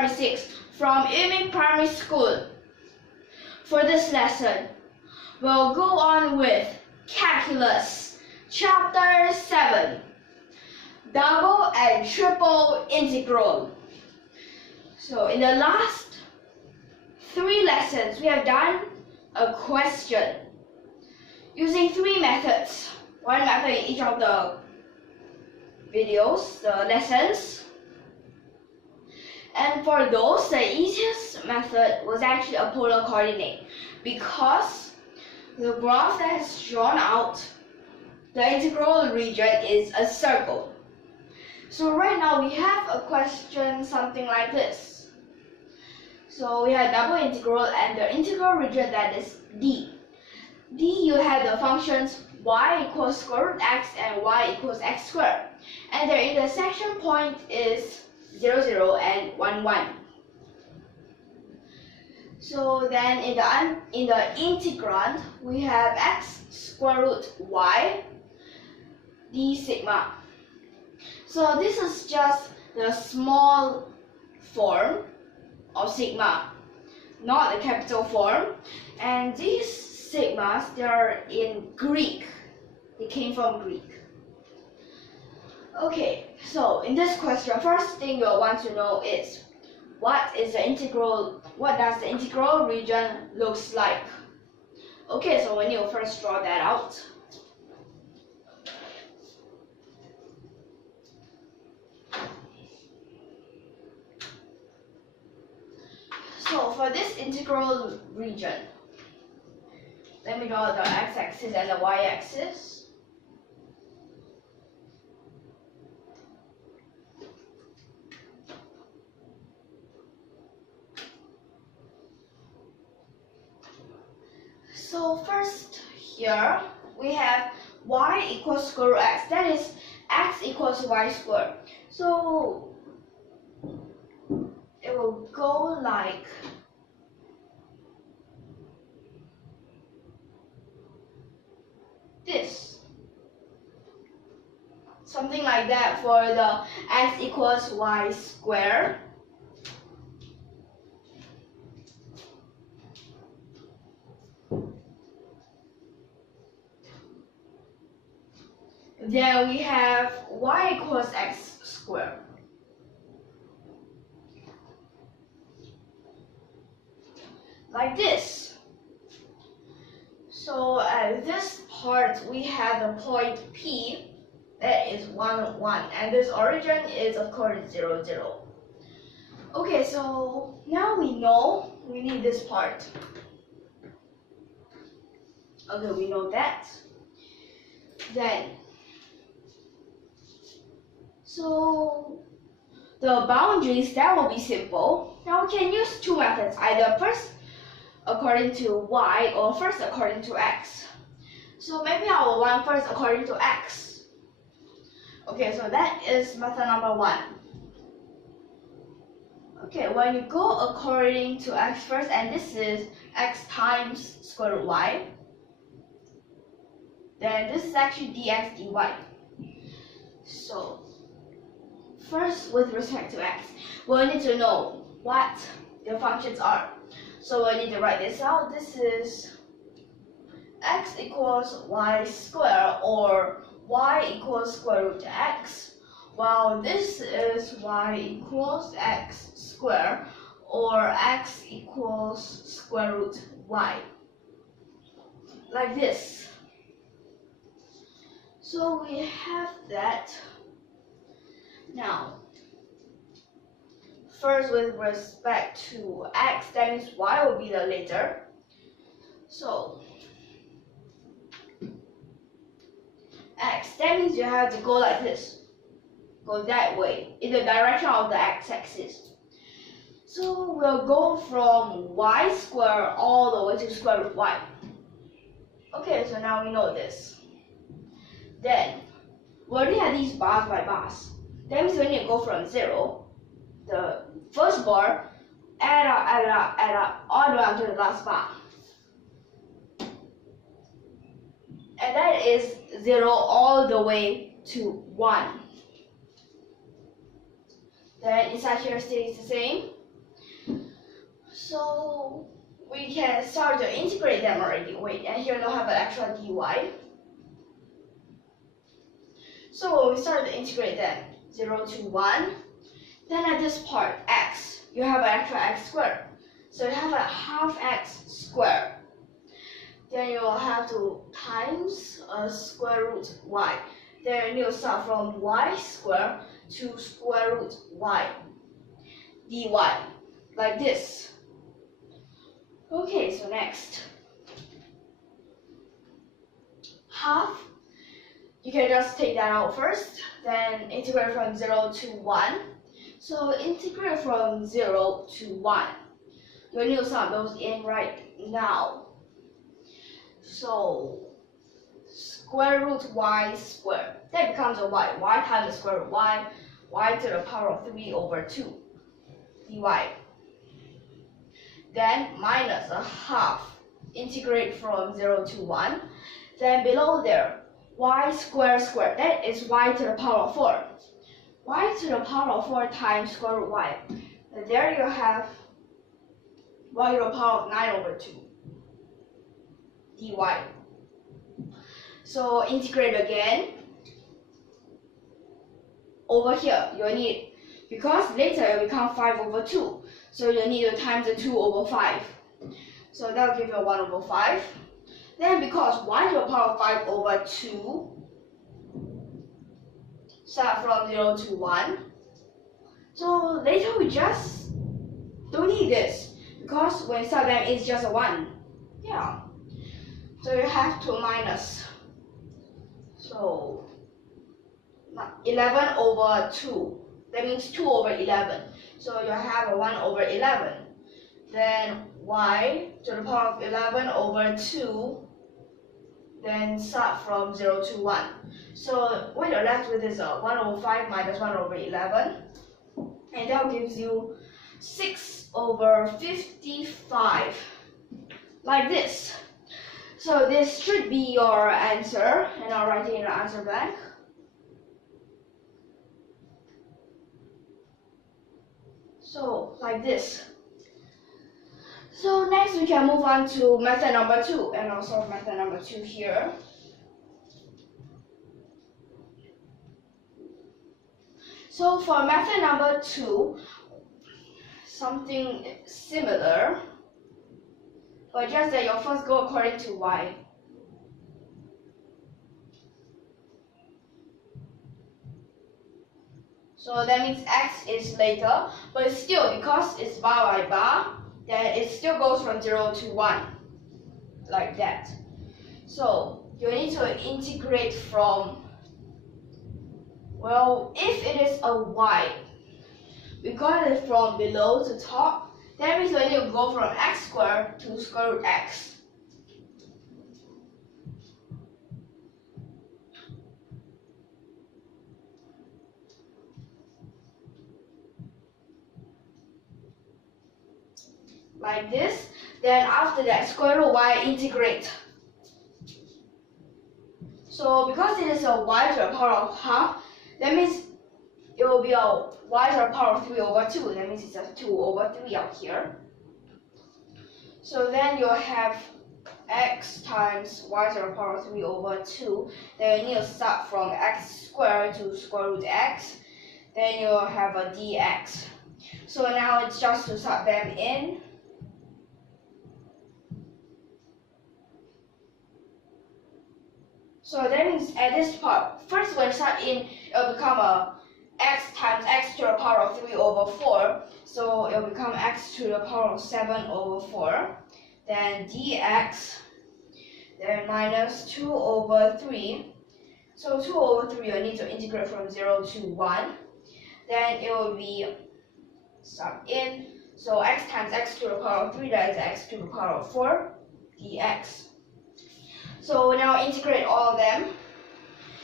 Primary 6 from YUMIN Primary School. For this lesson, we'll go on with Calculus, Chapter 7, Double and Triple Integral. So in the last 3 lessons, we have done a question using 3 methods. 1 method in each of the videos, the lessons. And for those, the easiest method was actually a polar coordinate, because the graph that is drawn out, the integral region is a circle. So right now we have a question something like this. So we have double integral and the integral region that is D. D, you have the functions y equals square root x and y equals x squared. And their intersection point is 0, 0 and 1, 1. So then in the integrand, we have x square root y d sigma. So this is just the small form of sigma, not the capital form. And these sigmas, they are in Greek. They came from Greek. Okay, so in this question, first thing you'll want to know is what does the integral region looks like? Okay, so we need to first draw that out. So for this integral region, let me draw the x-axis and the y-axis. So first here we have y equals square root x, that is x equals y squared. So it will go like this. Something like that for the x equals y squared. Then we have y equals x squared. Like this. So at this part we have the point P that is 1, 1, and this origin is of course 0, 0. Okay, so now we know we need this part. Okay, we know that. Then so the boundaries, that will be simple. Now we can use 2 methods, either first according to y or first according to x. So maybe I will want first according to x. Okay, so that is method number 1. Okay, when you go according to x first, and this is x times square root y, then this is actually dx dy. So first, with respect to x, we need to know what the functions are. So we need to write this out. This is x equals y squared, or y equals square root x, while this is y equals x squared, or x equals square root y. Like this. So we have that. Now, first with respect to x, that means y will be the later. So x, that means you have to go like this. Go that way, in the direction of the x-axis. So we'll go from y squared all the way to square root y. Okay, so now we know this. Then, we already have these bars by bars. That means we need to go from 0, the first bar, add up, add up, add up, all the way up to the last bar. And that is 0 all the way to 1. Then inside here stays the same. So we can start to integrate them already. Wait, and here they'll have an extra dy. So when we start to integrate them, 0 to 1, then at this part, x, you have an extra x squared. So you have a half x squared. Then you will have to times a square root y. Then you start from y squared to square root y dy, like this. Okay, so next. Half, you can just take that out first, then integrate from 0 to 1. So integrate from 0 to 1. Your new sum goes in right now. So square root y squared, that becomes a y. Y times the square root of y, y to the power of 3 over 2 dy. Then minus a half, integrate from 0 to 1. Then below there, y squared squared, that is y to the power of 4. Y to the power of 4 times square root y. And there you have y to the power of 9 over 2 dy. So integrate again. Over here, you need, because later it will become 5 over 2. So you need to times the 2 over 5. So that will give you 1 over 5. Then because y to the power of 5 over 2, start from 0 to 1. So later we just don't need this, because when you start them it's just a 1. Yeah. So you have to minus. So 11 over 2. That means 2 over 11. So you have a 1 over 11. Then y to the power of 11 over 2. Then start from 0 to 1. So what you're left with is a 1 over 5 minus 1 over 11. And that gives you 6 over 55. Like this. So this should be your answer. And I'll write it in the answer blank. So like this. So next we can move on to method number 2, and I'll solve method number 2 here. So for method number 2, something similar, but just that you'll first go according to y. So that means x is later, but still because it's bar by bar, then it still goes from 0 to 1, like that. So you need to integrate from, well, if it is a y, we got it from below to top, that means we need to go from x squared to square root x. Like this. Then after that, square root y integrate. So because it is a y to the power of half, that means it will be a y to the power of 3 over 2. That means it's a 2 over 3 out here. So then you'll have x times y to the power of 3 over 2. Then you need to start from x squared to square root x. Then you'll have a dx. So now it's just to start them in. So that means at this part, first when you start in, it will become a x times x to the power of 3 over 4. So it will become x to the power of 7 over 4. Then dx, then minus 2 over 3. So 2 over 3, you need to integrate from 0 to 1. Then it will be sub in. So x times x to the power of 3, that is x to the power of 4 dx. So now integrate all of them.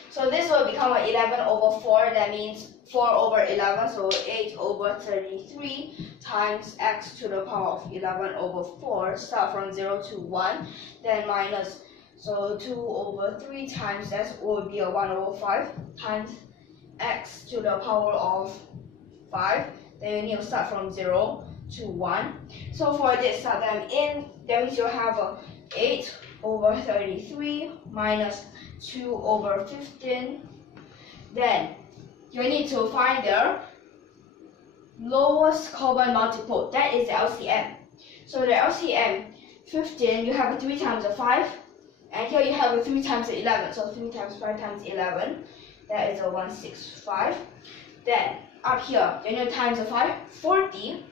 So this will become 11 over 4, that means 4 over 11, so 8 over 33 times x to the power of 11 over 4, start from 0 to 1, then minus, so 2 over 3 times that will be a 1 over 5 times x to the power of 5, then you need to start from 0, to 1. So for this, that means you have 8 over 33 minus 2 over 15. Then you need to find their lowest common multiple. That is the LCM. So the LCM, 15, you have 3 times 5. And here you have 3 times 11. So 3 times 5 times 11. That is a 165. Then up here, then you times 5, 40.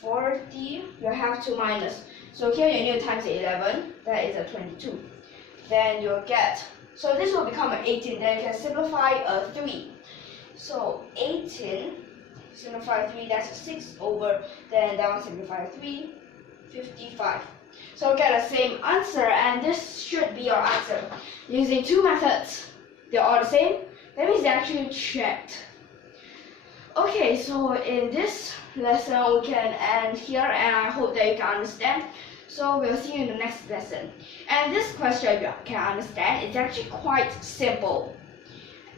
40, you have to minus. So here you need times 11, that is a 22. Then you'll get, so this will become an 18, then you can simplify a 3. So 18, simplify 3, that's a 6 over, then down simplify 3, 55. So get the same answer, and this should be your answer. Using 2 methods, they're all the same. That means they actually checked. Okay, so in this lesson we can end here, and I hope that you can understand. So we'll see you in the next lesson. And this question, if you can understand, it's actually quite simple,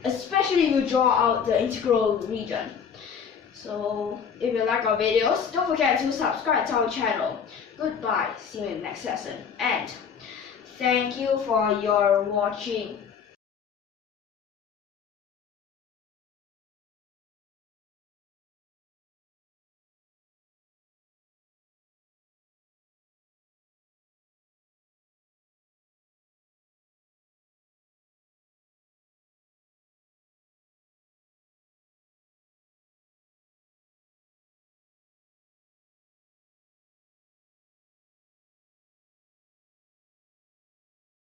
especially if you draw out the integral region. So if you like our videos, don't forget to subscribe to our channel. Goodbye, see you in the next lesson, and thank you for your watching.